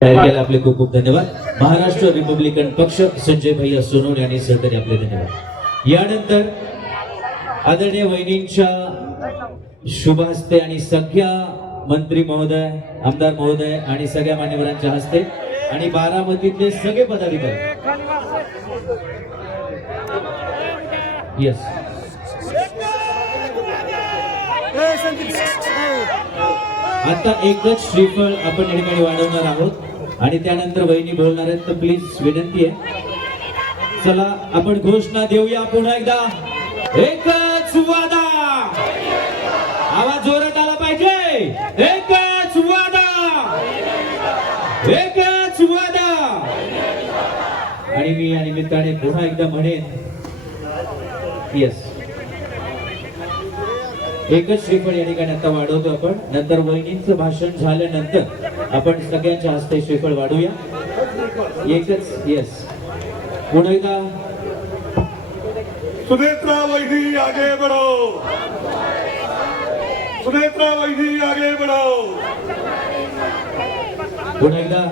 आपले खूप खूप धन्यवाद. महाराष्ट्र रिपब्लिकन पक्ष संजय भैया सोनवणे यांनी सहकारी आपले धन्यवाद. यानंतर आदरणीय वहिनींच्या शुभ हस्ते आणि सगळ्या मंत्री महोदय, आमदार महोदय आणि सगळ्या मान्यवरांच्या हस्ते आणि बारामतीतले सगळे पदाधिकारी. यस, आता एकच श्रीफळ आपण या ठिकाणी वाढवणार आहोत आणि त्यानंतर वहिनी बोलणार आहेत. तर प्लीज विनंती आहे, चला आपण घोषणा देऊया पुन्हा एकदा. एकच वादा, आवाज जोरात आला पाहिजे. एकच वादा, एकच वादा. आणि मी या निमित्ताने पुन्हा एकदा म्हणेन, यस, एकच श्रीफळ या ठिकाणी आता वाढवतो आपण. नंतर वहिनींचं भाषण झाल्यानंतर आपण सगळ्यांच्या हस्ते श्रीफळ वाढूया. एकच, यस, पुन्हा एकदा. सुनेत्रा वहिनी आगे बढ़ो, सुनेत्रा वहिनी आगे बढ़ो. पुन्हा एकदा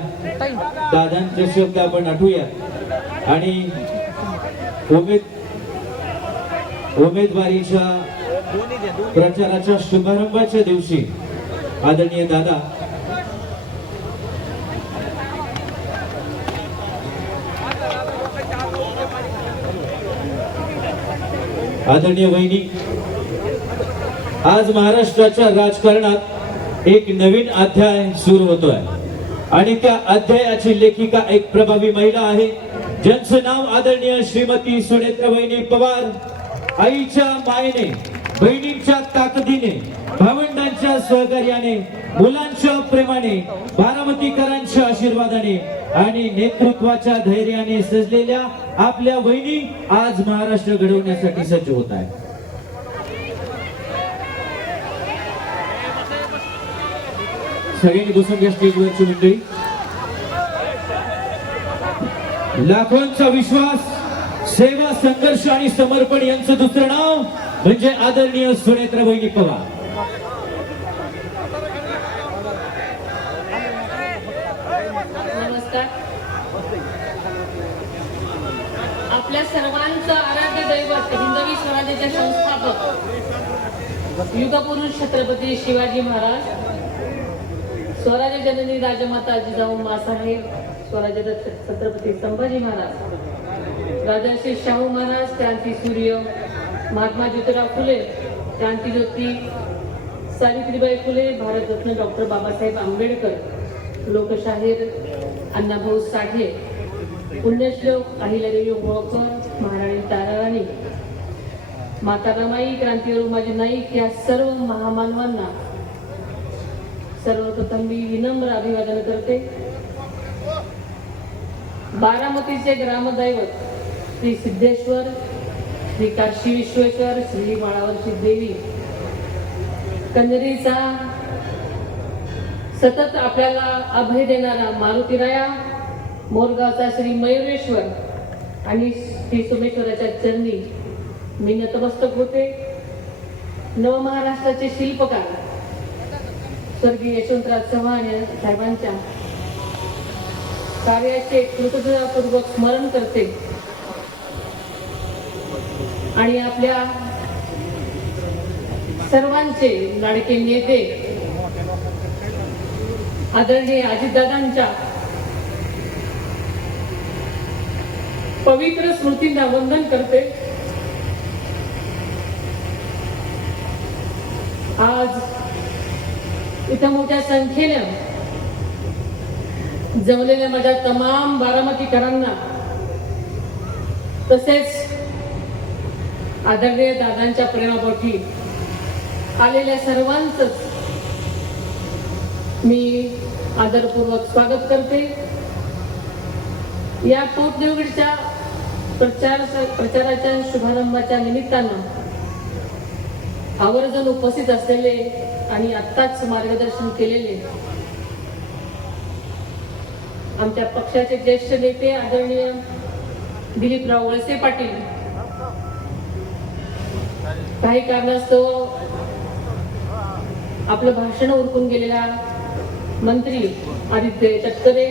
दादांचे शब्द आपण आठवूया आणि उमेदवारीच्या प्रचाराच्या शुभारंभाच्या दिवशी आदरणीय दादा आदरणीय वहिनी, आज महाराष्ट्राच्या राजकारणात एक नवीन अध्याय सुरू होतोय आणि त्या अध्यायाची लेखिका एक प्रभावी महिला आहे, ज्यांचं नाव आदरणीय श्रीमती सुनेत्रा वहिनी पवार. आईच्या मायेने, बहिणींच्या ताकदीने, भावंडांच्या सहकार्याने, मुलांच्या प्रेमाने, बारामतीकरांच्या आशीर्वादाने आणि नेतृत्वाच्या धैर्याने सजलेल्या आपल्या वहिनी आज महाराष्ट्र घडवण्यासाठी सज्ज होत आहे. सगळ्यांनी बसून घ्या स्टेजवरची मंडळी. लाखोंचा विश्वास, सेवा, संघर्ष आणि समर्पण यांचं दुसरं नाव म्हणजे आदरणीय सुनेत्रा वहिनी पवार. नमस्कार. आपल्या सर्वांचं आराध्य दैवत हिंदवी स्वराज्याचे संस्थापक युगपुरुष छत्रपती शिवाजी महाराज, स्वराज्य जननी राजमाता जिजाऊ मासाहेब, स्वराज्य छत्रपती संभाजी महाराज, राजर्षी शाहू महाराज, क्रांती सूर्य महात्मा ज्योतिराव फुले, क्रांतीज्योती सावित्रीबाई फुले, भारतरत्न डॉक्टर बाबासाहेब आंबेडकर, लोकशाहीर अण्णाभाऊ साठे, पुण्यश्लोक अहिल्यादेवी होळकर, महाराणी ताराराणी, माता रमाई, क्रांतीवीर उमाजी नाईक या सर्व महामानवांना सर्वप्रथम मी विनम्र अभिवादन करते. बारामतीचे ग्रामदैवत श्री सिद्धेश्वर, श्री काशी विश्वेश्वर, श्री माळावरची देवी, कंजरीचा सतत आपल्याला अभय देणारा मारुतीराया, मोरगावचा श्री मयुरेश्वर आणि श्री सोमेश्वराच्या चरणी मी नतमस्तक होते. नवमहाराष्ट्राचे शिल्पकार स्वर्गीय यशवंतराव चव्हाण साहेबांच्या कार्याचे कृतज्ञतापूर्वक स्मरण करते आणि आपल्या सर्वांचे लाडके नेते आदरणीय अजितदादांच्या पवित्र स्मृतींना वंदन करते. आज इथं मोठ्या संख्येनं जमलेल्या माझ्या तमाम बारामतीकरांना तसेच आदरणीय दादांच्या प्रेमापोटी आलेल्या सर्वांचं मी आदरपूर्वक स्वागत करते. या पोटनिवडीच्या प्रचाराच्या शुभारंभाच्या निमित्तानं आवर्जून उपस्थित असलेले आणि आत्ताच मार्गदर्शन केलेले आमच्या पक्षाचे ज्येष्ठ नेते आदरणीय दिलीपराव वळसे पाटील, काही कारणास्तव आपलं भाषण उरकून गेलेला मंत्री आदित्य तटकरे,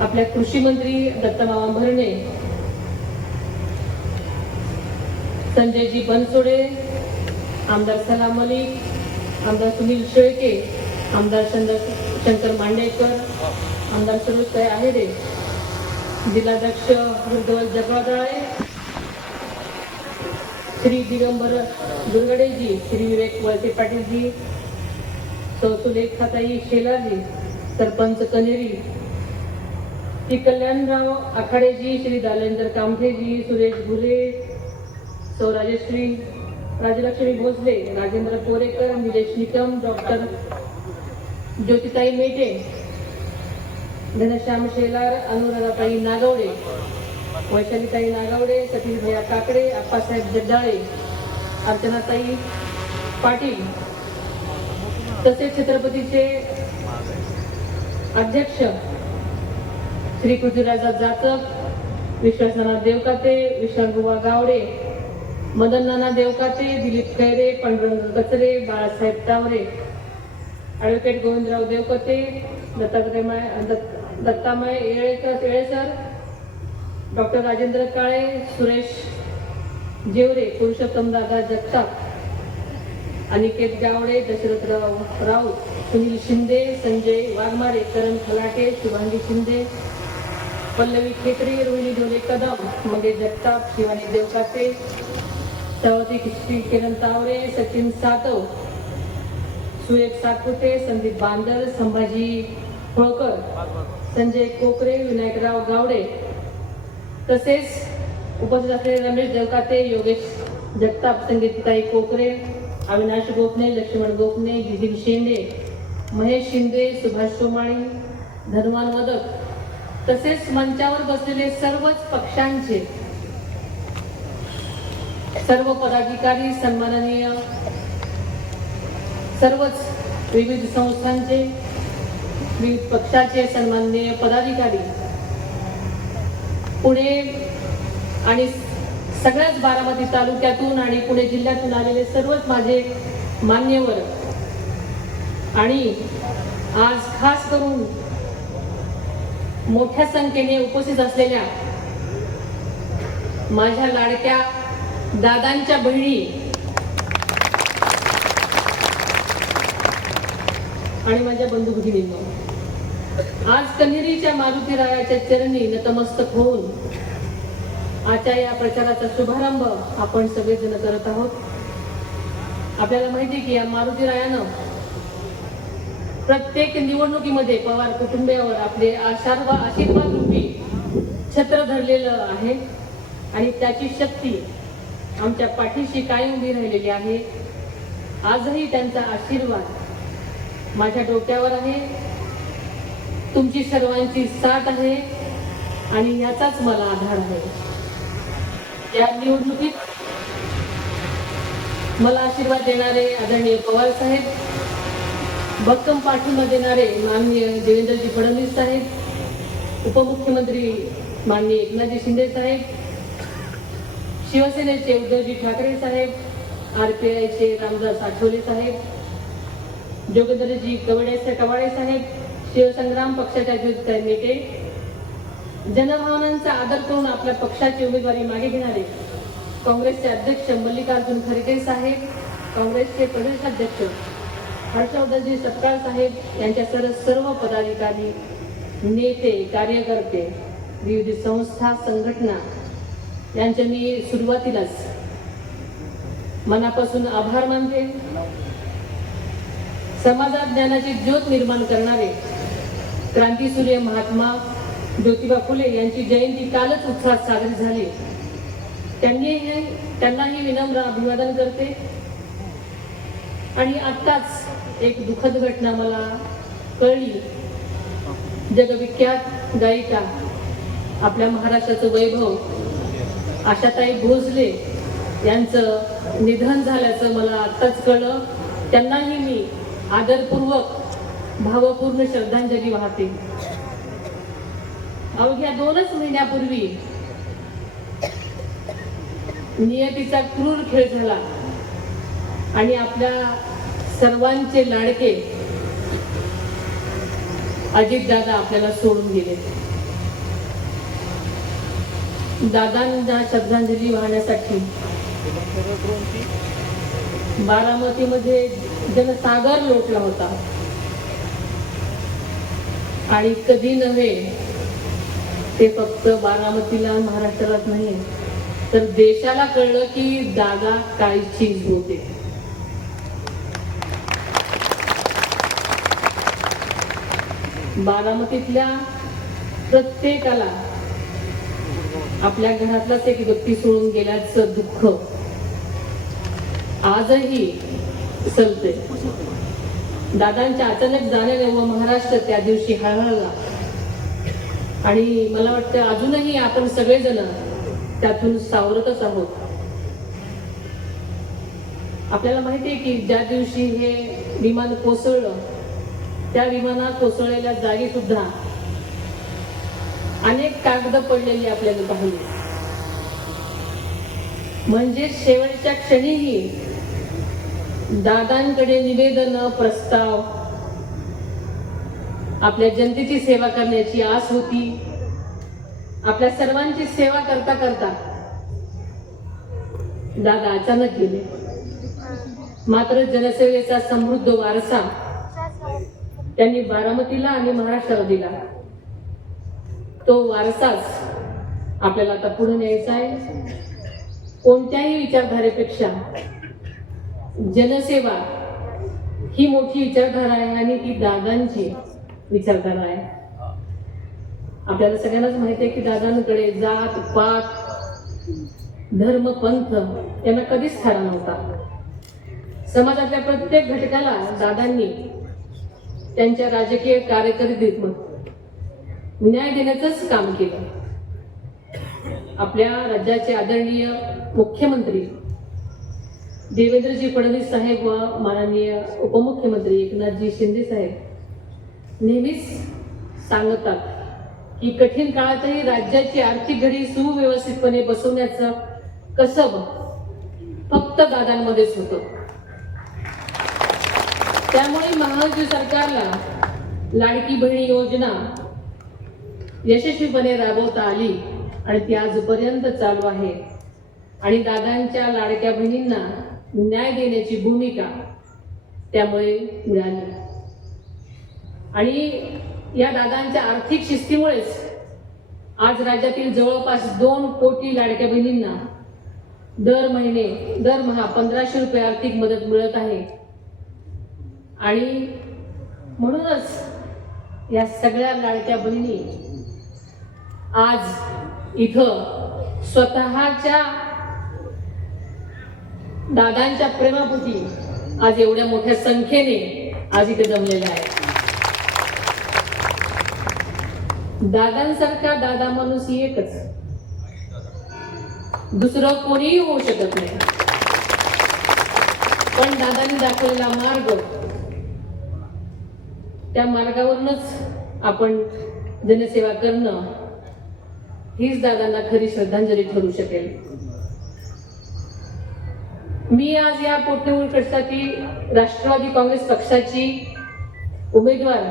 आपल्या कृषी मंत्री दत्तमामा भरणे, संजयजी बनसोडे, आमदार सलाम मलिक, आमदार सुनील शेळके, आमदार शंकर मांडेकर, आमदार सुरेश आहेरे, जिल्हाध्यक्ष हृदवल जगवादाळे, श्री दिगंबर दुर्गडेजी, श्री विवेक वळसे पाटीलजी, सुलेखाताई शेलारजी, सरपंच कनेरी, श्री कल्याणराव आखाडेजी, श्री दालेंद्र कामठेजी, सुरेश भुले, सौ राजश्री राजलक्ष्मी भोसले, राजेंद्र कोरेकर, निलेश निकम, डॉक्टर ज्योतिताई मेटे, घनश्याम शेलार, अनुराधाताई नागवडे, वैशालीताई नागवडे, सतीश भैया काकडे, आप्पासाहेब जगदाळे, अर्चनाताई पाटील, तसेच छत्रपतीचे अध्यक्ष श्री पृथ्वीराज जाचक, विश्वासनाथ देवकाते, विश्वासबुवा गावडे, मदन नाना देवकाते, दिलीप खैरे, पांडुरंग कचरे, बाळासाहेब तावरे, ॲडव्होकेट गोविंदराव देवकते, दत्तामय येळेसर, डॉक्टर राजेंद्र काळे, सुरेश जेवरे, पुरुषोत्तम दादा जगताप, अनिकेत गावडे, दशरथराव राऊत, सुनील शिंदे, संजय वाघमारे, करण खलाटे, शुभांगी शिंदे, पल्लवी खेत्री, रोहिणी ढोले कदम, मंगेश जगताप, शिवानी देवकाते, सवाती श्री किरण तावरे, सचिन सातव, सुरेख सातपुते, संदीप बांदर, संभाजी होळकर, संजय कोकरे, विनायकराव गावडे, तसेच उपस्थित असलेले रमेश देवकाते, योगेश जगताप, संगीताई कोकरे, अविनाश गोपने, लक्ष्मण गोपने, गिरीश शेंडे, महेश शिंदे, सुभाष सोमाणी, धनुमान वदक, तसेच मंचावर बसलेले सर्वच पक्षांचे सर्व पदाधिकारी, सन्माननीय सर्वच विविध संस्थांचे, विविध पक्षाचे सन्माननीय पदाधिकारी, पुणे आणि सगळ्याच बारामती तालुक्यातून आणि पुणे जिल्ह्यातून आलेले सर्वच माझे मान्यवर आणि आज खास करून मोठ्या संख्येने उपस्थित असलेल्या माझ्या लाडक्या दादांच्या बहिणी आणि माझ्या बंधू भगिनींनो, आज कन्हेरीच्या मारुतीरायाच्या चरणी नतमस्तक होऊन आजच्या या प्रचाराचा शुभारंभ आपण सगळेजण करत आहोत. आपल्याला माहिती की या मारुतीरायानं प्रत्येक निवडणुकीमध्ये पवार कुटुंबियावर आपले आशीर्वाद रूपी छत्र धरलेलं आहे आणि त्याची शक्ती आमच्या पाठीशी कायम उभी राहिलेली आहे. आजही त्यांचा आशीर्वाद माझ्या डोक्यावर आहे, तुमची सर्वांची साथ आहे आणि याचाच मला आधार आहे. या निवडणुकीत मला आशीर्वाद देणारे आदरणीय पवार साहेब, भक्कम पाठिंबा देणारे माननीय देवेंद्रजी फडणवीस साहेब, उपमुख्यमंत्री माननीय एकनाथजी शिंदे साहेब, शिवसेनेचे उद्धवजी ठाकरे साहेब, RPIचे रामदास आठवले साहेब, जोगेंद्रजी कवाडे साहेब, शिवसंग्राम पक्षाच्या ज्योतिताई मेटे, जनभावनांचा आदर करून आपल्या पक्षाची उमेदवारी मागे घेणारे काँग्रेसचे अध्यक्ष मल्लिकार्जुन खरगे साहेब, काँग्रेसचे प्रदेशाध्यक्ष हर्षवर्धनजी सपकाळ साहेब यांच्यासह सर्व पदाधिकारी, नेते, कार्यकर्ते, विविध संस्था, संघटना यांचे मी सुरुवातीलाच मनापासून आभार मानते. समाजात ज्ञानाची ज्योत निर्माण करणारे क्रांतीसूर्य महात्मा ज्योतिबा फुले यांची जयंती कालच उत्साहात साजरी झाली. त्यांनाही विनम्र अभिवादन करते. आणि आत्ताच एक दुःखद घटना मला कळली. जगविख्यात गायिका, आपल्या महाराष्ट्राचं वैभव आशाताई भोसले यांचं निधन झाल्याचं मला आत्ताच कळलं. त्यांनाही मी आदरपूर्वक भावपूर्ण श्रद्धांजली वाहते. अवघ्या 2च महिन्यापूर्वी नियतीचा क्रूर खेळ झाला आणि आपल्या सर्वांचे लाडके अजितदादा आपल्याला सोडून गेले. दादांना श्रद्धांजली वाहण्यासाठी बारामतीमध्ये जनसागर लोटला होता. आणि कधी नव्हे, ते फक्त बारामतीला महाराष्ट्रालाच नाही तर देशाला कळलं की दादा काय चीज होते. बारामतीतल्या प्रत्येकाला आपल्या घरातलाच एक व्यक्ती सोडून गेल्याचं दुःख आजही सलते. दादांच्या अचानक जाण्याने व महाराष्ट्र त्या दिवशी हळहळला. आणि मला वाटतं अजूनही आपण सगळेजण त्यातून सावरतच आहोत. आपल्याला माहिती आहे की ज्या दिवशी हे विमान कोसळलं, त्या विमानात कोसळलेल्या जागी सुद्धा अनेक कागद पडलेली आपल्याला पाहिली. म्हणजे शेवटच्या क्षणीही दादांकडे निवेदन, प्रस्ताव, आपल्या जनतेची सेवा करण्याची आस होती. आपल्या सर्वांची सेवा करता करता दादा अचानक गेले. मात्र जनसेवेचा समृद्ध वारसा त्यांनी बारामतीला आणि महाराष्ट्राला दिला. तो वारसाच आपल्याला आता पुढे न्यायचा आहे. कोणत्याही विचारधारेपेक्षा जनसेवा ही मोठी विचारधारा आहे आणि ती दादांची विचारधारा आहे. आपल्याला सगळ्यांनाच माहिती आहे की दादांकडे जात पात धर्म पंथ यांना कधीच थारा नव्हता. समाजातल्या प्रत्येक घटकाला दादांनी त्यांच्या राजकीय कारकिर्दीत न्याय देण्याचंच काम केलं. आपल्या राज्याचे आदरणीय मुख्यमंत्री देवेंद्रजी फडणवीस साहेब व माननीय उपमुख्यमंत्री एकनाथजी शिंदे साहेब नेहमीच सांगतात की कठीण काळातही राज्याची आर्थिक घडी सुव्यवस्थितपणे बसवण्याचं कसब फक्त दादांमध्येच होतं. त्यामुळे महायुती सरकारला लाडकी बहीण योजना यशस्वीपणे राबवता आली आणि ती आजपर्यंत चालू आहे. आणि दादांच्या लाडक्या बहिणींना न्याय देण्याची भूमिका त्यामुळे मिळाली. आणि या दादांच्या आर्थिक शिस्तीमुळेच आज राज्यातील जवळपास 2 कोटी लाडक्या बहिणींना दरमहा 1500 रुपये आर्थिक मदत मिळत आहे. आणि म्हणूनच या सगळ्या लाडक्या बहिणी आज इथं स्वतःच्या दादांच्या प्रेमापोटी आज एवढ्या मोठ्या संख्येने आज इथे जमलेल्या आहेत. दादांसारखा दादा माणूस एकच, दुसरं कोणीही होऊ शकत नाही. पण दादांनी दाखवलेला मार्ग, त्या मार्गावरूनच आपण जनसेवा करणं हीच दादांना खरी श्रद्धांजली ठरू शकेल. मी आज या पोटनिवडणुकीसाठी राष्ट्रवादी काँग्रेस पक्षाची उमेदवार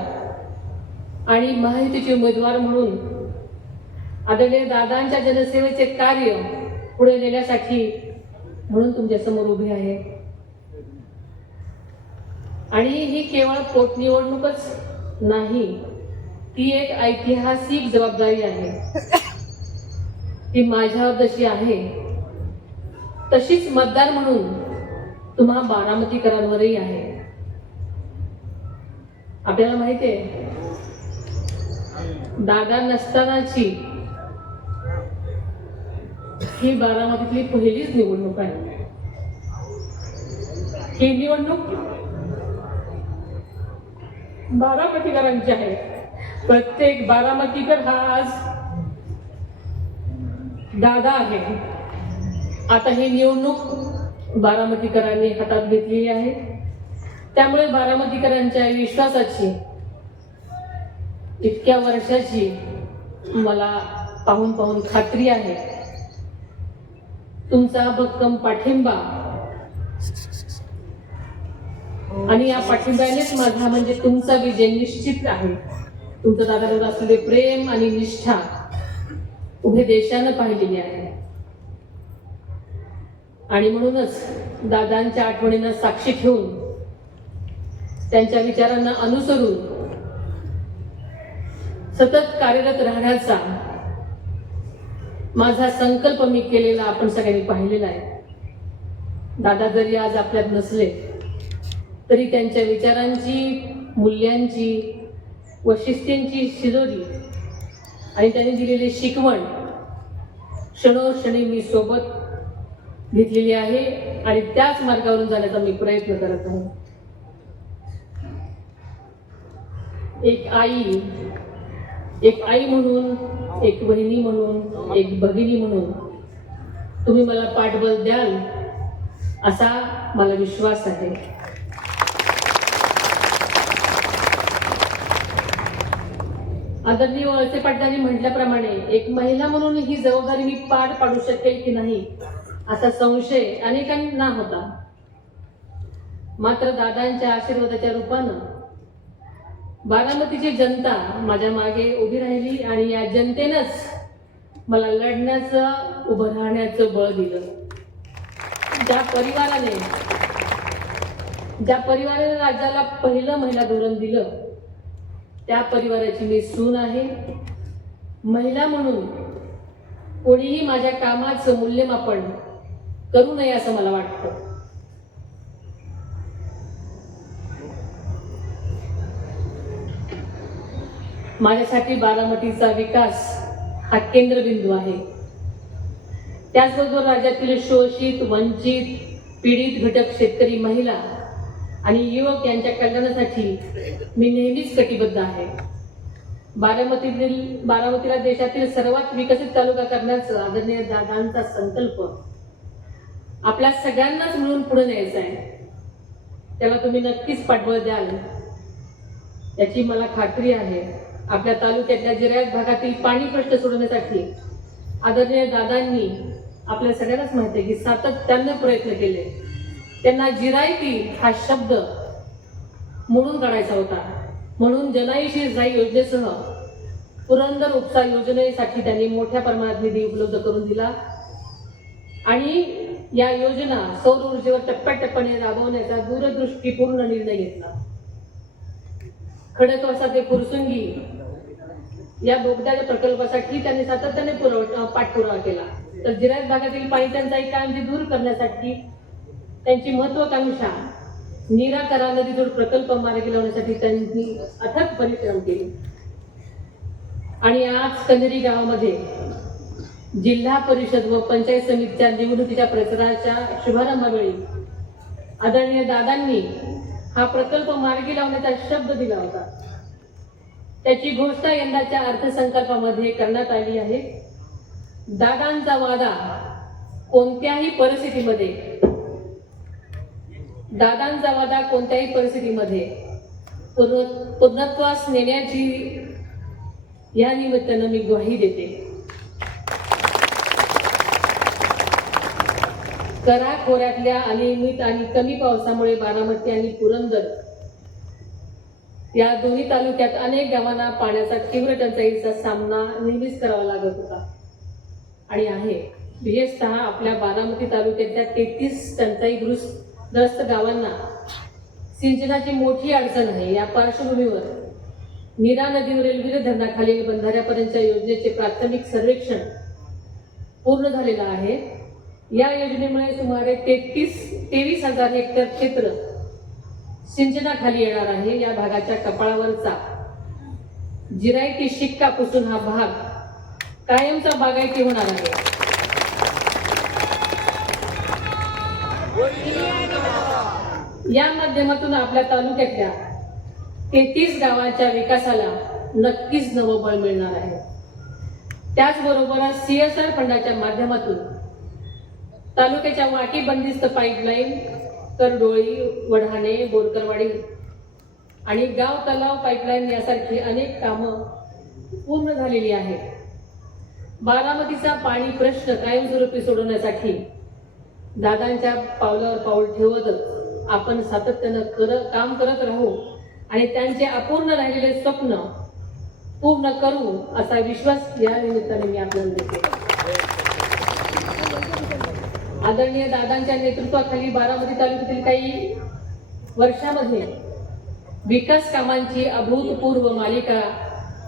आणि महायुतीचे उमेदवार म्हणून आदरणीय दादांच्या जनसेवेचे कार्य पुढे नेण्यासाठी म्हणून तुमच्या समोर उभी आहे. आणि ही केवळ पोटनिवडणूकच नाही, ती एक ऐतिहासिक जबाबदारी आहे. ती माझ्यावर जशी आहे तशीच मतदार म्हणून तुम्हा बारामतीकरांवरही आहे. आपल्याला माहिती आहे दादा नसतानाची ही बारामतीतली पहिलीच निवडणूक आहे. ही निवडणूक बारामतीकरांची आहे. प्रत्येक बारामतीकर हा आज दादा आहे. आता ही निवडणूक बारामतीकरांनी हातात घेतलेली आहे. त्यामुळे बारामतीकरांच्या विश्वासाची, इतक्या वर्षाची मला पाहून पाहून खात्री आहे. तुमचा भक्कम पाठिंबा आणि या पाठिंब्यानेच माझा म्हणजे तुमचा विजय निश्चित आहे. तुमचं दादांवर असलेले प्रेम आणि निष्ठा उभे देशानं पाहिलेली आहे. आणि म्हणूनच दादांच्या आठवणींना साक्षी ठेवून त्यांच्या विचारांना अनुसरून सतत कार्यरत राहण्याचा माझा संकल्प मी केलेला आपण सगळ्यांनी पाहिलेला आहे. दादा जरी आज आपल्यात नसले तरी त्यांच्या विचारांची, मूल्यांची व शिस्तींची शिदोरी आणि त्यांनी दिलेली शिकवण क्षणोक्षणी मी सोबत घेतलेली आहे आणि त्याच मार्गावरून जाण्याचा मी प्रयत्न करत आहे. एक आई म्हणून, एक बहिणी म्हणून, एक भगिनी म्हणून तुम्ही मला पाठबळ द्याल असा मला विश्वास आहे. आदरणीय वळसे पाटलांनी म्हटल्याप्रमाणे एक महिला म्हणून ही जबाबदारी मी पार पाडू शकेल की नाही असा संशय अनेकांना होता. मात्र दादांच्या आशीर्वादाच्या रूपानं बारामतीची जनता माझ्या मागे उभी राहिली आणि या जनतेनंच मला लढण्याचं, उभं राहण्याचं बळ दिलं. ज्या परिवाराने राज्याला पहिलं महिला धोरण दिलं त्या परिवाराची मी सून आहे. महिला म्हणून कोणीही माझ्या कामाचं मूल्यमापन करू नये असं मला वाटतं. माझ्यासाठी बारामतीचा विकास हा केंद्रबिंदू आहे. त्याचबरोबर राज्यातील शोषित, वंचित, पीडित घटक, शेतकरी, महिला आणि युवक यांच्या कल्याणासाठी मी नेहमीच कटिबद्ध आहे. बारामतीला देशातील सर्वात विकसित तालुका करण्याचा आदरणीय दादांचा संकल्प आपल्या सगळ्यांनाच मिळून पुढे न्यायचा आहे. त्याला तुम्ही नक्कीच पाठबळ द्याल याची मला खात्री आहे. आपल्या तालुक्यातल्या जिरायत भागातील पाणी प्रश्न सोडवण्यासाठी आदरणीय दादांनी आपल्या सगळ्यांनाच माहिती आहे की सातत्यानं प्रयत्न केले. त्यांना जिरायती हा शब्द मोडून काढायचा होता. म्हणून जनाईशी जाई योजनेसह पुरंदर उपसा योजनेसाठी त्यांनी मोठ्या प्रमाणात निधी उपलब्ध करून दिला आणि या योजना सौर ऊर्जेवर टप्प्याटप्प्याने राबवण्याचा दूरदृष्टीपूर्ण निर्णय घेतला. खडकवासा ते फुरसुंगी या बोगद्याच्या प्रकल्पासाठी त्यांनी सातत्याने पाठपुरावा केला. तर जिरायत भागातील पाणी टंचाई कायमची दूर करण्यासाठी त्यांची महत्वाकांक्षा नीरा नदीजोड प्रकल्प मार्गी लावण्यासाठी त्यांनी अथक परिश्रम केले. आणि आज कंधेरी गावामध्ये जिल्हा परिषद व पंचायत समितीच्या निवडणुकीच्या प्रचाराच्या शुभारंभावेळी आदरणीय दादांनी हा प्रकल्प मार्गी लावण्याचा शब्द दिला होता. त्याची घोषणा यंदाच्या अर्थसंकल्पामध्ये करण्यात आली आहे. दादांचा वादा कोणत्याही परिस्थितीमध्ये पूर्णत्वास नेण्याची या निमित्तानं मी ग्वाही देते. कराखोऱ्यातल्या अनियमित आणि कमी पावसामुळे बारामती आणि पुरंदर या दोन्ही तालुक्यात अनेक गावांना पाण्याचा तीव्र टंचाईचा सामना नेहमीच करावा लागत होता आणि आहे. विशेषतः आपल्या बारामती तालुक्यातल्या 33 टंचाईग्रस्त गावांना सिंचनाची मोठी अडचण आहे. या पार्श्वभूमीवर नीरा नदीवरील वीर धरणाखालील बंधाऱ्यापर्यंतच्या योजनेचे प्राथमिक सर्वेक्षण पूर्ण झालेलं आहे. या योजनेमुळे सुमारे 23,000 हेक्टर क्षेत्र सिंचनाखाली येणार आहे. या भागाच्या कपाळावरचा जिरायती शिक्का पुसून हा भाग कायमचा बागायती होणार आहे. या माध्यमातून आपल्या तालुक्यातल्या 33 गावांच्या विकासाला नक्कीच नवं बळ मिळणार आहे. त्याचबरोबर CSR फंडाच्या माध्यमातून तालुक्याच्या वाटी बंदिस्त पाईपलाईन, करडोळी, वढाणे, बोरकरवाडी आणि गाव तलाव पाईपलाईन यासारखी अनेक कामं पूर्ण झालेली आहेत. बारामतीचा पाणी प्रश्न कायमस्वरूपी सोडवण्यासाठी दादांच्या पावलावर पाऊल ठेवतच आपण सातत्यानं काम करत राहू आणि त्यांचे अपूर्ण राहिलेले स्वप्न पूर्ण करू असा विश्वास या निमित्ताने मी आपल्याला देते. आदरणीय दादांच्या नेतृत्वाखाली बारामती तालुक्यातील काही वर्षामध्ये विकास कामांची अभूतपूर्व मालिका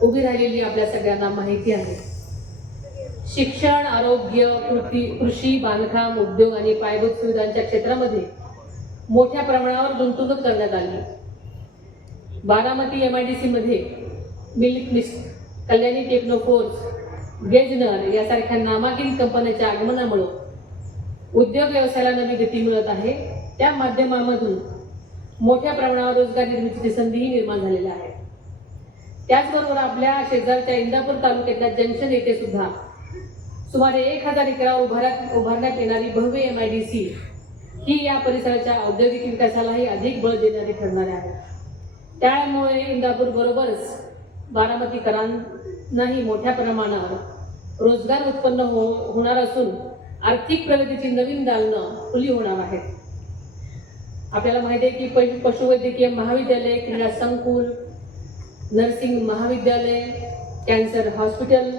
उभी राहिलेली आपल्या सगळ्यांना माहिती आहे. शिक्षण, आरोग्य, कृषी, बांधकाम, उद्योग आणि पायाभूत सुविधांच्या क्षेत्रामध्ये मोठ्या प्रमाणावर गुंतवणूक करण्यात आली. बारामती MIDC मध्ये मिल्क मिस्ट, कल्याणी टेक्नोफोर्स, गेजनर यासारख्या नामांकित कंपन्यांच्या आगमनामुळे उद्योग व्यवसायाला नवी गती मिळत आहे. त्या माध्यमामधून मोठ्या प्रमाणावर रोजगार निर्मितीची संधीही निर्माण झालेल्या आहे. त्याचबरोबर आपल्या शेजारच्या इंदापूर तालुक्यातल्या जंक्शन येथे सुद्धा सुमारे 1000 एकरावर उभारण्यात येणारी भव्य MIDC ही या परिसराच्या औद्योगिक विकासालाही अधिक बळ देणारी ठरणार आहे. त्यामुळे इंदापूर बरोबरच बारामतीकरांनाही मोठ्या प्रमाणावर रोजगार उत्पन्न होणार असून आर्थिक प्रगतीची नवीन दालनं खुली होणार आहेत. आपल्याला माहिती आहे की पशुवैद्यकीय महाविद्यालय, क्रीडा संकुल, नर्सिंग महाविद्यालय, कॅन्सर हॉस्पिटल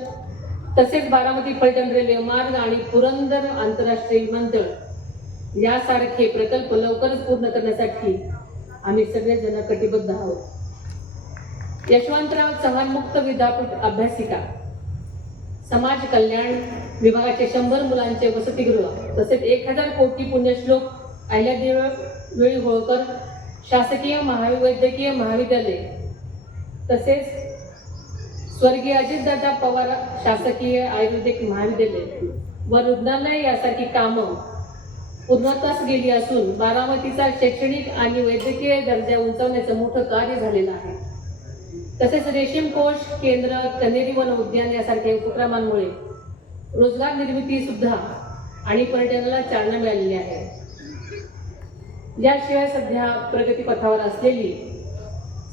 तसेच बारामती पलटण रेल्वे मार्ग आणि पुरंदर आंतरराष्ट्रीय विमानतळ यासारखे प्रकल्प लवकरच पूर्ण करण्यासाठी आम्ही सगळेजण कटिबद्ध आहोत. यशवंतराव चव्हाण मुक्त विद्यापीठ अभ्यासिका, समाज कल्याण विभागाचे 100 मुलांचे वसतिगृह तसेच 1000 कोटी पुण्यश्लोक अहिल्यादेवी होळकर शासकीय वैद्यकीय महाविद्यालय तसेच स्वर्गीय अजितदादा पवार शासकीय आयुर्वेदिक महाविद्यालय व रुग्णालय यासारखी कामं पूर्णत्वास गेली असून बारामतीचा शैक्षणिक आणि वैद्यकीय दर्जा उंचावण्याचं मोठं कार्य झालेलं आहे. तसेच रेशीम कोष केंद्र, कनेरी वन उद्यान यासारख्या उपक्रमांमुळे रोजगार निर्मिती सुद्धा आणि पर्यटनाला चालना मिळालेली आहे. याशिवाय सध्या प्रगतीपथावर असलेली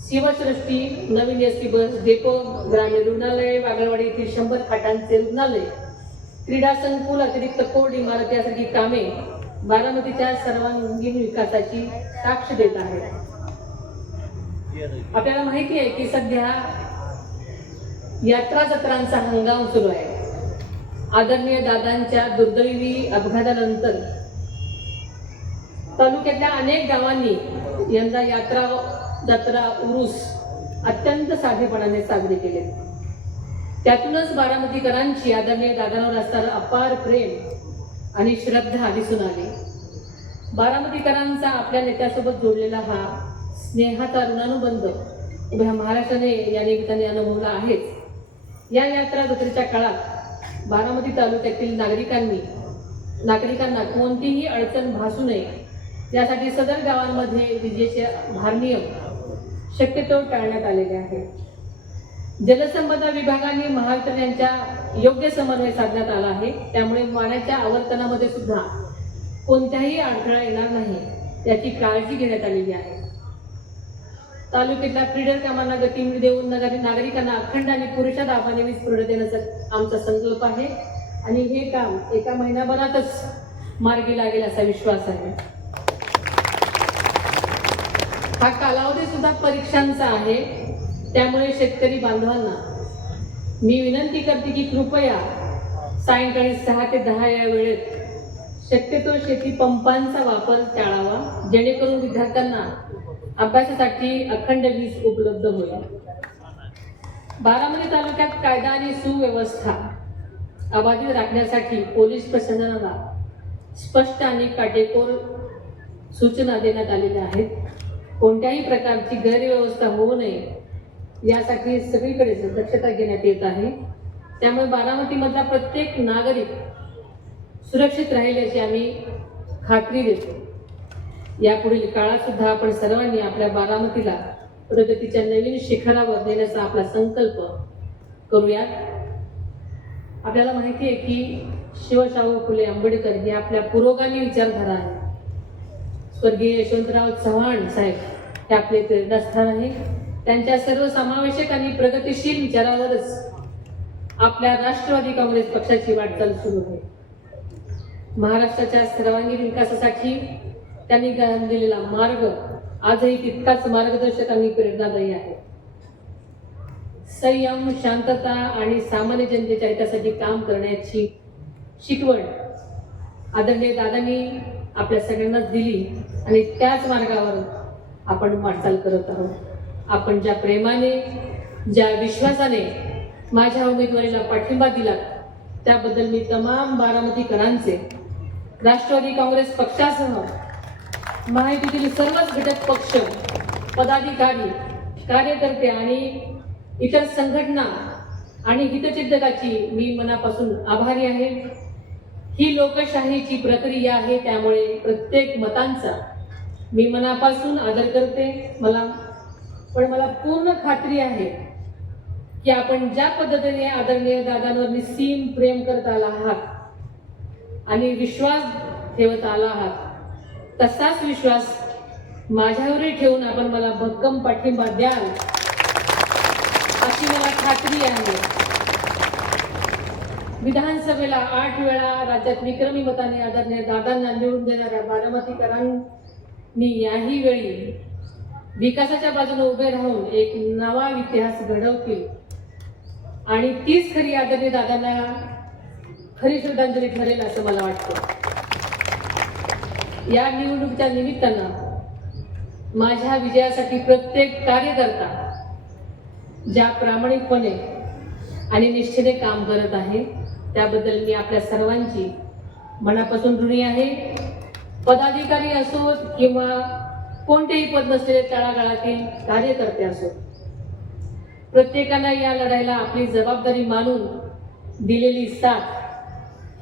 शिवसृष्टी, नवीन SD बस डेपो, ग्रामीण रुग्णालय, वागळवाडी येथील 100 खाटांचे रुग्णालय, क्रीडा संकुल, अतिरिक्त कोर्ट इमारत यासारखी कामे बारामतीच्या सर्वांगीण विकासाची साक्ष देत आहेत. आपल्याला माहिती आहे की सध्या यात्रा जत्रांचा हंगाम सुरू आहे. आदरणीय दादांच्या दुर्दैवी अपघातानंतर तालुक्यातल्या अनेक गावांनी यंदा यात्रा, जत्रा, उरूस अत्यंत साधेपणाने साजरे केले. त्यातूनच बारामतीकरांची आदरणीय दादांवर असणारं अपार प्रेम आणि श्रद्धा दिसून आली. बारामतीकरांचा आपल्या नेत्यासोबत जोडलेला हा स्नेहाचा ऋणानुबंध उभ्या महाराष्ट्राने या निमित्ताने अनुभवला आहेच. या यात्रा जत्रेच्या काळात बारामती तालुक्यातील नागरिकांना कोणतीही अडचण भासू नये यासाठी सदर गावांमध्ये विजेचे भारनियम शक्यतो टाळण्यात आलेले आहे. जलसंपदा विभागाने महावितरण यांच्या योग्य समन्वय साधण्यात आला आहे. त्यामुळे पाण्याच्या आवर्तनामध्ये सुद्धा कोणत्याही अडथळा येणार नाही याची काळजी घेण्यात आलेली आहे. तालुक्यातल्या फीडर कामांना गती देऊन नागरिकांना अखंड आणि पुरेशा दाबाने वीज पुरवठा देण्याचा आमचा संकल्प आहे आणि हे काम एका महिन्याभरातच मार्गी लागेल असा विश्वास आहे. हा कालावधी सुद्धा परीक्षांचा आहे. त्यामुळे शेतकरी बांधवांना मी विनंती करते की कृपया सायंकाळी 6 ते 10 या वेळेत शक्यतो शेती पंपांचा वापर टाळावा, जेणेकरून विद्यार्थ्यांना अभ्यासासाठी अखंड वीज उपलब्ध होईल. बारामती तालुक्यात कायदा आणि सुव्यवस्था अबाधित राखण्यासाठी पोलीस प्रशासनाला स्पष्ट आणि काटेकोर सूचना देण्यात आलेल्या आहेत. कोणत्याही प्रकारची गैरव्यवस्था होऊ नये यासाठी सगळीकडे दक्षता घेण्यात येत आहे. त्यामुळे बारामतीमधला प्रत्येक नागरिक सुरक्षित राहील याची आम्ही खात्री देतो. यापुढील काळात सुद्धा आपण सर्वांनी आपल्या बारामतीला प्रगतीच्या नवीन शिखरावर नेण्याचा आपला संकल्प करूयात. आपल्याला माहिती आहे की शिवशाहू फुले आंबेडकर हे आपल्या पुरोगामी विचारधारा आहे. स्वर्गीय यशवंतराव चव्हाण साहेब हे आपले प्रेरणास्थान आहे. त्यांच्या सर्वसमावेशक आणि प्रगतिशील विचारावरच आपल्या राष्ट्रवादी काँग्रेस पक्षाची वाटचाल सुरू आहे. महाराष्ट्राच्या सर्वांगीण विकासासाठी त्यांनी दिलेला मार्ग आजही तितकाच मार्गदर्शक आणि प्रेरणादायी आहे. संयम, शांतता आणि सामान्य जनतेच्या हितासाठी काम करण्याची शिकवण आदरणीय दादांनी आपल्या सगळ्यांनाच दिली आणि त्याच मार्गावर आपण वाटचाल करत आहोत. आपण ज्या प्रेमाने, ज्या विश्वासाने माझ्या उमेदवारीला पाठिंबा दिला त्याबद्दल मी तमाम बारामतीकरांचे, राष्ट्रवादी काँग्रेस पक्षासह महायुतीतील सर्वच घटक पक्ष, पदाधिकारी, कार्यकर्ते आणि इतर संघटना आणि हितचिंतकाची मी मनापासून आभारी आहे. ही लोकशाहीची प्रक्रिया आहे, त्यामुळे प्रत्येक मतांचा मी मनापासून आदर करते. मला पूर्ण खात्री आहे की आपण ज्या पद्धतीने आदरणीय दादांवर निस्सीम प्रेम करत आला आहात आणि विश्वास ठेवत आला आहात, तसाच विश्वास माझ्यावरही ठेवून आपण मला भक्कम पाठिंबा द्याल अशी मला खात्री आहे. विधानसभेला 8 वेळा राज्यात विक्रमी मताने आदरणीय दादांना निवडून देणाऱ्या बारामतीकरांनी याही वेळी विकासाच्या बाजूने उभे राहून एक नवा इतिहास घडवतील आणि तीच खरी आदरणीय दादांना खरी श्रद्धांजली ठरेल असं मला वाटतं. या निवडणुकीच्या निमित्तानं माझ्या विजयासाठी प्रत्येक कार्यकर्ता ज्या प्रामाणिकपणे आणि निष्ठेने काम करत आहे त्याबद्दल मी आपल्या सर्वांची मनापासून ऋणी आहे. पदाधिकारी असोत किंवा कोणतेही पद नसलेले तळागाळातील कार्यकर्ते असोत, प्रत्येकाला या लढाईला आपली जबाबदारी मानून दिलेली साथ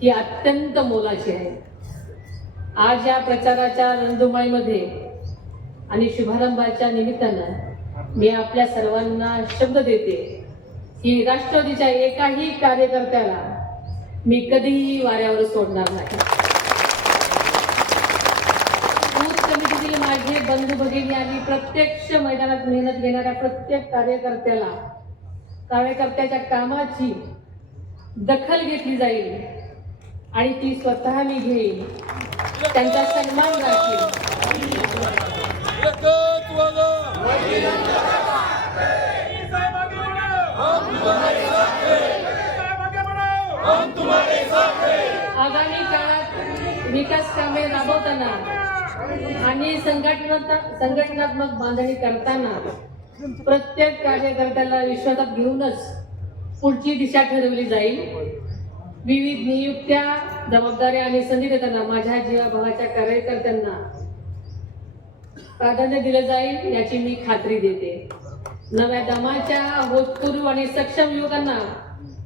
ही अत्यंत मोलाची आहे. आज या प्रचाराच्या रणधुमाळीमध्ये आणि शुभारंभाच्या निमित्तानं मी आपल्या सर्वांना शब्द देते की राष्ट्रवादीच्या एकाही कार्यकर्त्याला मी कधीही वाऱ्यावर सोडणार नाही. बूथ समितीतील माझे बंधू भगिनी आणि प्रत्यक्ष मैदानात मेहनत घेणाऱ्या प्रत्येक कार्यकर्त्याच्या कामाची दखल घेतली जाईल आणि ती स्वतः मी घेईन, त्यांचा सन्मान राखील. आगामी काळात विकास कामे राबवताना आणि संघटनात्मक बांधणी करताना प्रत्येक कार्यकर्त्याला विश्वासात घेऊनच पुढची दिशा ठरवली जाईल. विविध नियुक्त्या, जबाबदाऱ्या आणि संधी देताना माझ्या जीवाभावाच्या कार्यकर्त्यांना प्राधान्य दिलं जाईल याची मी खात्री देते. नव्या दमाच्या, होतकरू आणि सक्षम युवकांना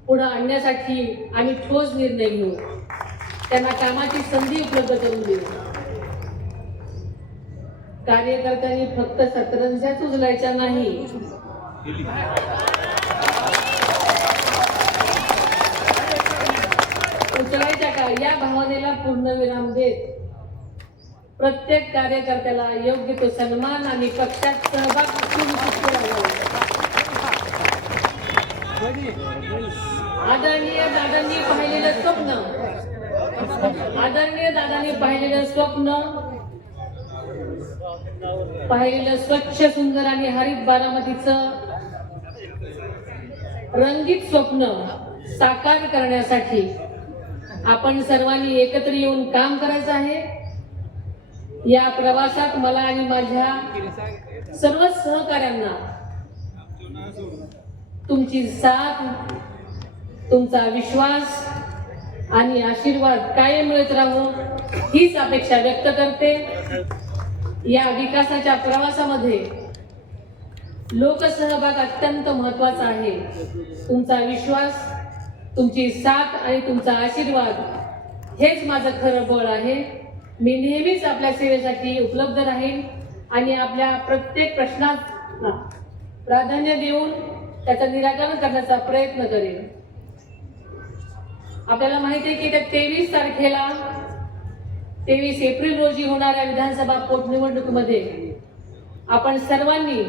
पुढे आणण्यासाठी आम्ही ठोस निर्णय घेऊ, त्यांना कामाची संधी उपलब्ध करून देऊ. कार्यकर्त्यांनी फक्त सतरंज्याच उचलायच्या नाही, उचलायच्या का या भावनेला पूर्णविराम देत प्रत्येक कार्यकर्त्याला योग्य तो सन्मान आणि पक्षात सहभाग सुनिश्चित करावा. आदरणीय दादांनी पाहिलेलं स्वच्छ, सुंदर आणि हरित बारामतीचं रंगीत स्वप्न साकार करण्यासाठी आपण सर्वांनी एकत्र येऊन काम करायचं आहे. या प्रवासात मला आणि माझ्या सर्व सहकाऱ्यांना तुमची साथ, तुमचा विश्वास आणि आशीर्वाद कायम मिळत राहू हीच अपेक्षा व्यक्त करते. या विकासाच्या प्रवासामध्ये लोकसहभाग अत्यंत महत्वाचा आहे. तुमचा विश्वास, तुमची साथ आणि तुमचा आशीर्वाद हेच माझं खरं बळ आहे. मी नेहमीच आपल्या सेवेसाठी उपलब्ध राहीन आणि आपल्या प्रत्येक प्रश्नाला प्राधान्य देऊन त्याचं निराकरण करण्याचा प्रयत्न करेन. आपल्याला माहिती आहे की त्या 23 तारखेला 23 एप्रिल रोजी होणाऱ्या विधानसभा पोटनिवडणुकीमध्ये आपण सर्वांनी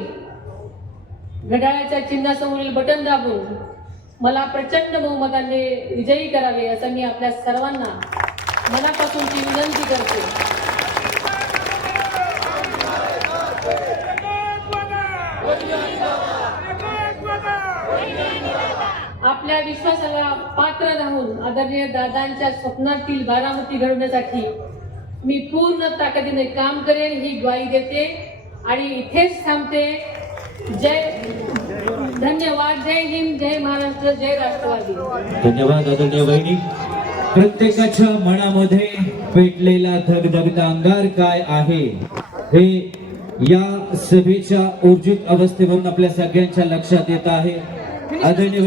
घड्याळाच्या चिन्हासमोरील बटन दाबून मला प्रचंड बहुमताने विजयी करावे असं मी आपल्या सर्वांना मनापासूनची विनंती करते. आपल्या विश्वासाला पात्र राहून आदरणीय दादांच्या स्वप्नातील बारामती घडवण्यासाठी मी पूर्ण ताकदीने काम करेन ही ग्वाही देते आणि इथेच थांबते. जय धन्यवाद. जय हिंद, जय महाराष्ट्र, जय राष्ट्रवादी. धन्यवाद आदरणीय वहिनी. प्रत्येकाच्या मनामध्ये पेटलेला धगधगता अंगार काय आहे हे या सभेच्या ऊर्जित अवस्थेवरून आपल्या सगळ्यांच्या लक्षात येत आहे. आदरणीय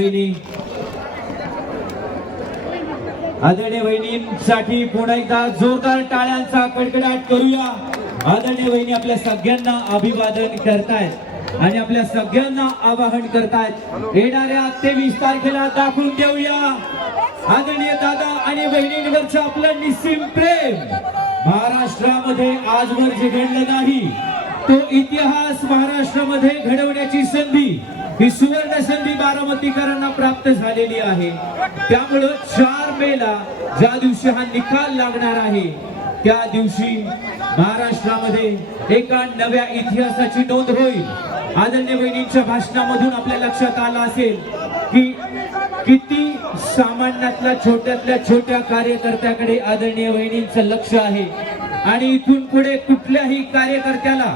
वहिनींसाठी पुन्हा एकदा जोरदार टाळ्यांचा कडकडाट करूया. आदरणीय वहिनी आपल्या सगळ्यांना अभिवादन करतायत आणि आपल्या सगळ्यांना आवाहन करतायत येणाऱ्या 23 तारखेला दाखवून देऊया आदरणीय दादा आणि वहिनींवरचं आपलं निस्सीम प्रेम. महाराष्ट्रामध्ये आजवर जे घडलं नाही तो इतिहास महाराष्ट्रामध्ये घडवण्याची संधी, ही सुवर्ण संधी बारामतीकरांना प्राप्त झालेली आहे. त्यामुळं 4 मेला ज्या दिवशी हा निकाल लागणार आहे त्या दिवशी महाराष्ट्रामध्ये एका नव्या इतिहासाची नोंद होईल. आदरणीय वहिनींच्या भाषणामधून आपल्या लक्षात आलं असेल की किती सामान्यातल्या छोट्या कार्यकर्त्याकडे आदरणीय वहिनींचं लक्ष आहे आणि इथून पुढे कुठल्याही कार्यकर्त्याला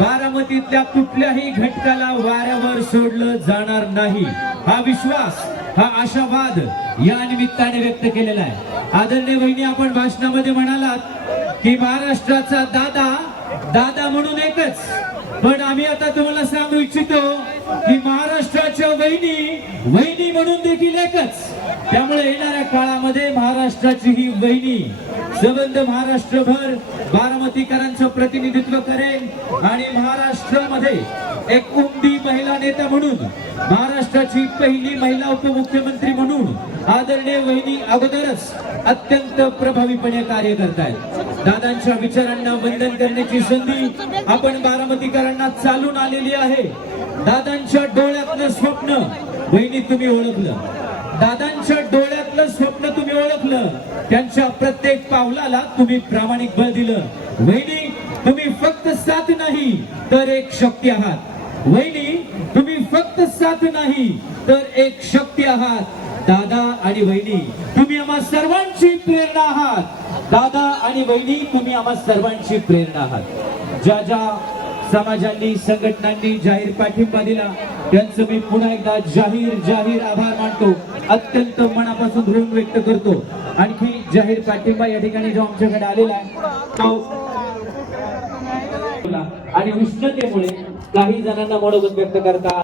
बारामतीतल्या कुठल्याही घटकाला वाऱ्यावर सोडलं जाणार नाही. हा विश्वास, हा आशावाद या निमित्ताने व्यक्त केलेला आहे. आदरणीय वहिनी आपण भाषणामध्ये म्हणालात की महाराष्ट्राचा दादा म्हणून एकच, पण आम्ही आता तुम्हाला सांगू इच्छितो की महाराष्ट्राच्या वहिनी म्हणून देखील एकच. त्यामुळे येणाऱ्या काळामध्ये महाराष्ट्राची ही वहिनी संबंध महाराष्ट्रभर बारामतीकरांचं प्रतिनिधित्व करेल आणि महाराष्ट्रामध्ये एक उमदी महिला नेता म्हणून, महाराष्ट्राची पहिली महिला उपमुख्यमंत्री म्हणून आदरणीय वहिनी अगोदरच अत्यंत प्रभावीपणे कार्य करतायत. दादांच्या विचारांना वंदन करण्याची संधी आपण बारामतीकरांना चालून आलेली आहे. दादांच्या डोळ्यातलं स्वप्न वहिनी तुम्ही ओळखलं, दादांच्या डोळ्यातलं स्वप्न तुम्ही ओळखलं, त्यांच्या प्रत्येक पावलाला तुम्ही प्रामाणिक बळ दिलं. वहिनी तुम्ही फक्त साथ नाही तर एक शक्ती आहात. वहिनी तुम्ही फक्त साथ नाही तर एक शक्ती आहात. दादा आणि वहिनी तुम्ही आम्हा सर्वांची प्रेरणा आहात. दादा आणि वहिनी तुम्ही आम्हा सर्वांची प्रेरणा आहात. ज्या समाजांनी, संघटनांनी जाहीर पाठिंबा दिला त्यांचं मी पुन्हा एकदा जाहीर आभार मानतो. अत्यंत मनापासून ऋण व्यक्त करतो. आणखी जाहीर पाठिंबा या ठिकाणी जो आमच्याकडे आलेला आहे तो आणि उष्णतेमुळे काही जणांना मनोगत व्यक्त करता